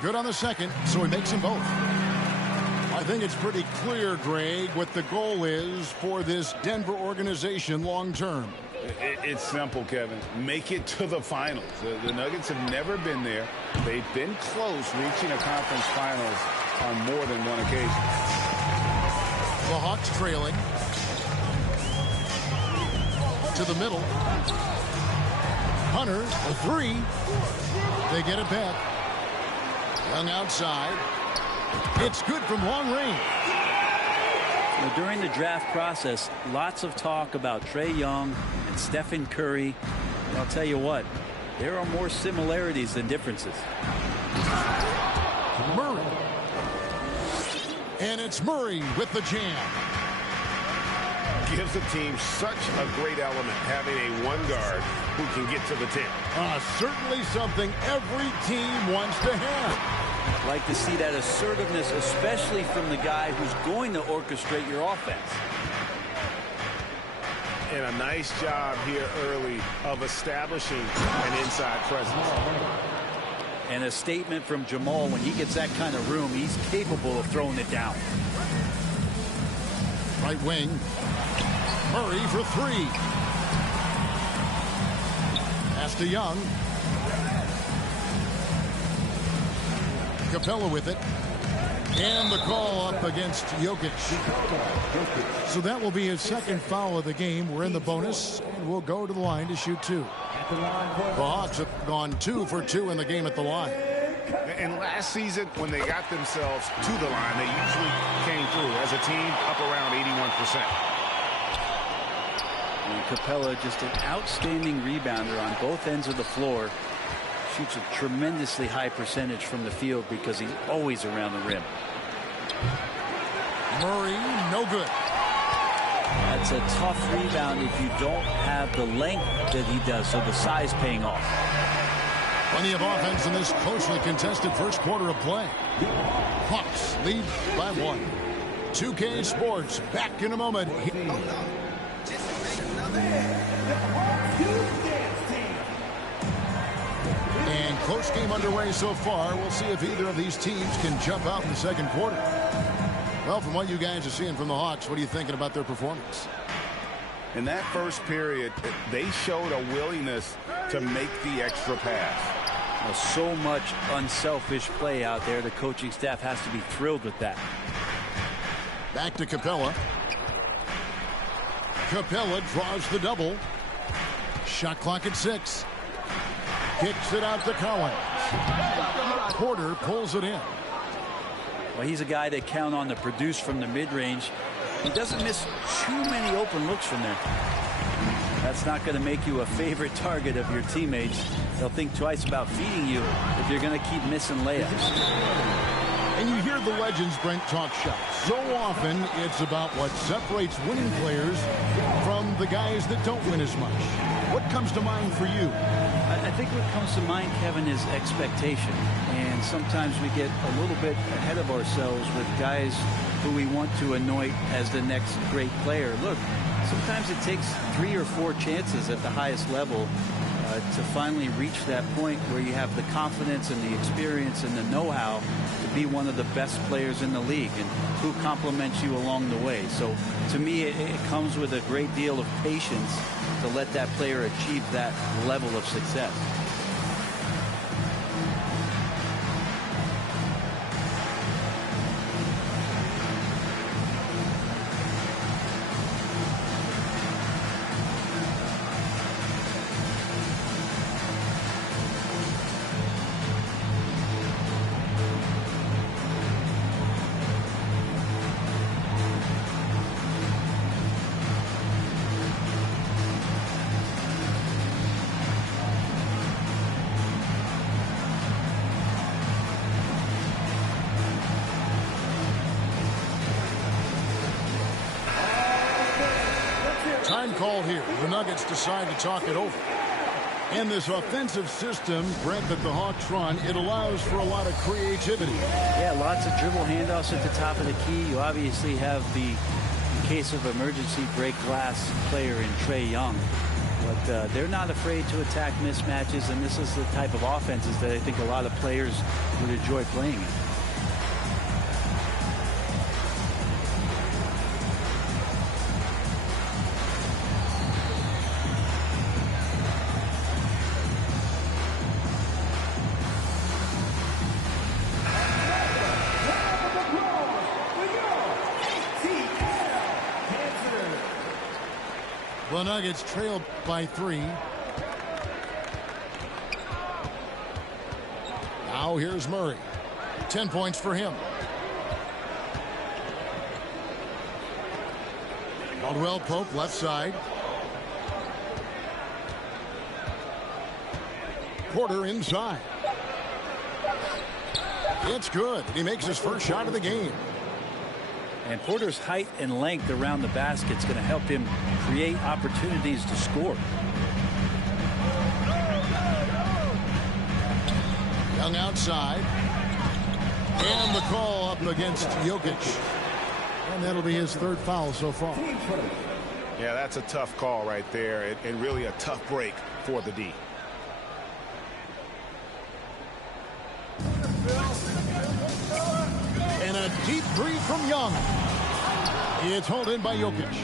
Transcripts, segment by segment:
good on the second, so he makes them both. I think it's pretty clear, Greg, what the goal is for this Denver organization long term. It's simple, Kevin. Make it to the finals. The Nuggets have never been there. They've been close reaching a conference finals on more than one occasion. The Hawks trailing. To the middle. Hunter, a three. They get it back. Young outside. It's good from long range. Well, during the draft process, lots of talk about Trae Young and Stephen Curry. And I'll tell you what, there are more similarities than differences. Murray. And it's Murray with the jam. Gives the team such a great element having a one guard who can get to the 10. Certainly something every team wants to have. Like to see that assertiveness, especially from the guy who's going to orchestrate your offense. And a nice job here early of establishing an inside presence. And a statement from Jamal: when he gets that kind of room, he's capable of throwing it down. Right wing. Murray for three. Pass to Young. Capella with it. And the call up against Jokic. So that will be his second foul of the game. We're in the bonus, and we'll go to the line to shoot two. The Hawks have gone 2 for 2 in the game at the line. And last season, when they got themselves to the line, they usually came through as a team up around 81%. And Capella, just an outstanding rebounder on both ends of the floor. Shoots a tremendously high percentage from the field because he's always around the rim. Murray, no good. That's a tough rebound if you don't have the length that he does, so the size paying off. Plenty of offense in this closely contested first quarter of play. Hawks lead by 1. 2K Sports back in a moment. And close game underway so far. We'll see if either of these teams can jump out in the second quarter. Well, from what you guys are seeing from the Hawks, what are you thinking about their performance? In that first period, they showed a willingness to make the extra pass. Well, so much unselfish play out there. The coaching staff has to be thrilled with that. Back to Capella. Capella draws the double. Shot clock at 6. Kicks it out to Collins. Porter pulls it in. Well, he's a guy that count on to produce from the mid-range. He doesn't miss too many open looks from there. That's not going to make you a favorite target of your teammates. They'll think twice about feeding you if you're going to keep missing layups. And you hear the legends, Brent, talk shop. So often it's about what separates winning players from the guys that don't win as much. What comes to mind for you? I think what comes to mind, Kevin, is expectation. And sometimes we get a little bit ahead of ourselves with guys who we want to anoint as the next great player. Look, sometimes it takes 3 or 4 chances at the highest level to finally reach that point where you have the confidence and the experience and the know-how to be one of the best players in the league, and who compliments you along the way. So to me, it comes with a great deal of patience to let that player achieve that level of success. Time call here. The Nuggets decide to talk it over. In this offensive system, Brent, that the Hawks run, it allows for a lot of creativity. Yeah, lots of dribble handoffs at the top of the key. You obviously have the, in case of emergency, break glass player in Trae Young. But they're not afraid to attack mismatches, and this is the type of offenses that I think a lot of players would enjoy playing in. The Nuggets trailed by 3. Now here's Murray. 10 points for him. Caldwell Pope left side. Porter inside. It's good. He makes his first shot of the game. And Porter's height and length around the basket is going to help him create opportunities to score. Young outside. And the call up against Jokic. And that'll be his 3rd foul so far. Yeah, that's a tough call right there, and really a tough break for the D. And a deep three from Young. It's hauled in by Jokic.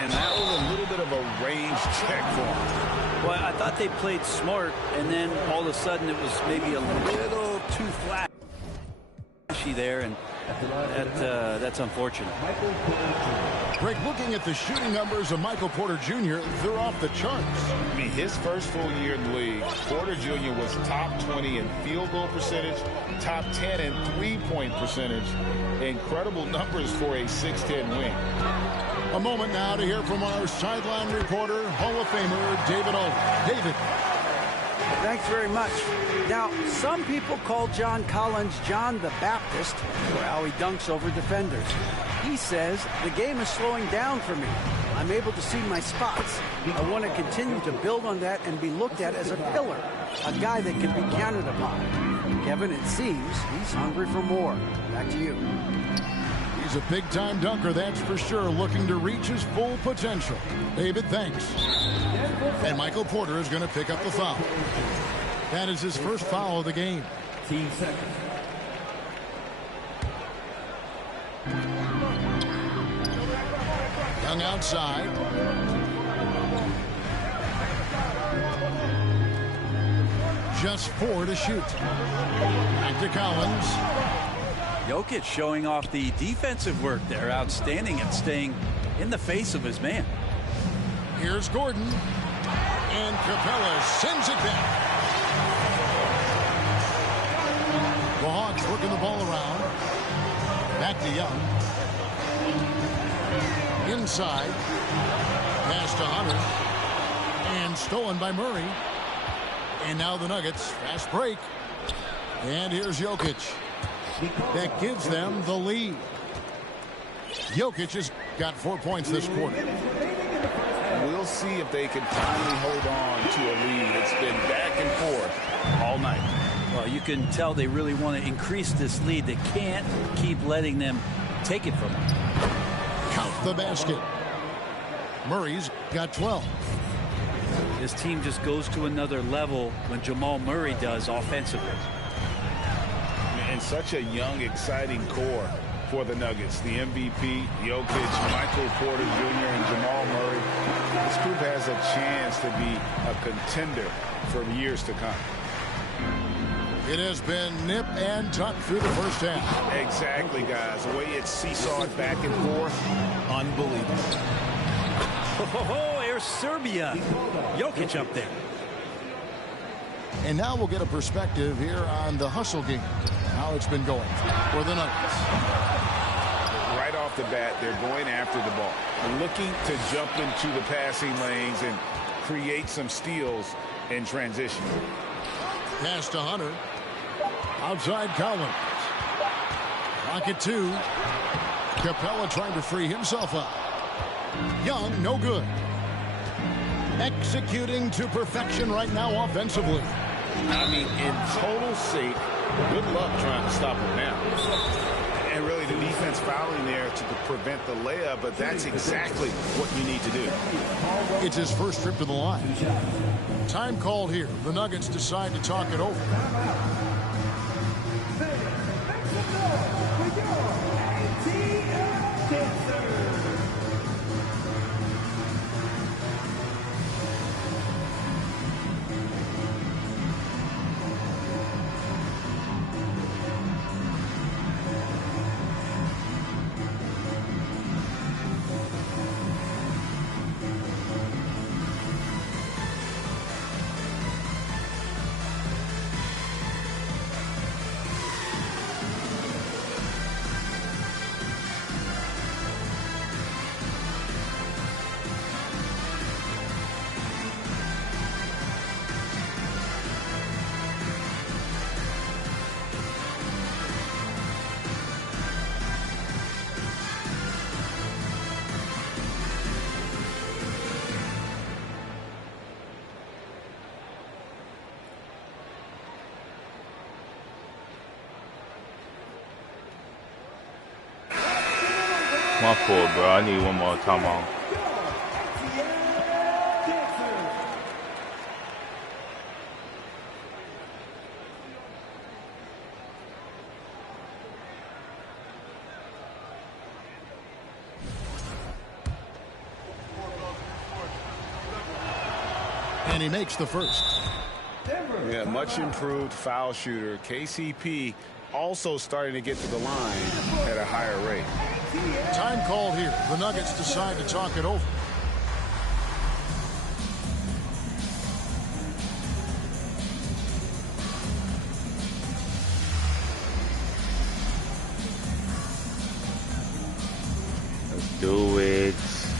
And that was a little bit of a range check for him. Well, I thought they played smart, and then all of a sudden it was maybe a little too flashy there, and that's unfortunate. Greg, looking at the shooting numbers of Michael Porter Jr., they're off the charts. I mean, his first full year in the league, Porter Jr. was top 20 in field goal percentage, top 10 in three-point percentage. Incredible numbers for a 6'10" wing. A moment now to hear from our sideline reporter, Hall of Famer David Aldridge. David. Thanks very much. Now, some people call John Collins John the Baptist for how he dunks over defenders. He says, the game is slowing down for me. I'm able to see my spots. I want to continue to build on that and be looked at as a pillar, a guy that can be counted upon. Kevin, it seems he's hungry for more. Back to you. He's a big-time dunker, that's for sure, looking to reach his full potential. David, thanks. And Michael Porter is going to pick up the foul. That is his first foul of the game. Young outside. Just 4 to shoot. Back to Collins. Jokic showing off the defensive work there. Outstanding at staying in the face of his man. Here's Gordon. And Capella sends it back. The Hawks working the ball around. Back to Young. Inside. Pass to Hunter. And stolen by Murray. And now the Nuggets. Fast break. And here's Jokic. That gives them the lead. Jokic has got 4 points this quarter. We'll see if they can finally hold on to a lead. It's been back and forth all night. Well, you can tell they really want to increase this lead. They can't keep letting them take it from them. Count the basket. Murray's got 12. This team just goes to another level when Jamal Murray does offensively. And such a young, exciting core for the Nuggets. The MVP, Jokic, Michael Porter Jr., and Jamal Murray. This group has a chance to be a contender for years to come. It has been nip and tuck through the first half. Exactly, guys. The way it's seesawed back and forth, unbelievable. Oh, there's Serbia. Jokic up there. And now we'll get a perspective here on the hustle game, how it's been going for the Nuggets. Right off the bat, they're going after the ball, looking to jump into the passing lanes and create some steals in transition. Pass to Hunter. Outside Collins. Clock at 2. Capella trying to free himself up. Young, no good. Executing to perfection right now offensively. I mean, in total sync. Good luck trying to stop him now. And really the defense fouling there to prevent the layup, but that's exactly what you need to do. It's his first trip to the line. Time called here. The Nuggets decide to talk it over. My fault, bro. I need one more timeout. And he makes the first. Yeah, much improved foul shooter. KCP also starting to get to the line at a higher rate. Time called here. The Nuggets decide to talk it over. Let's do it.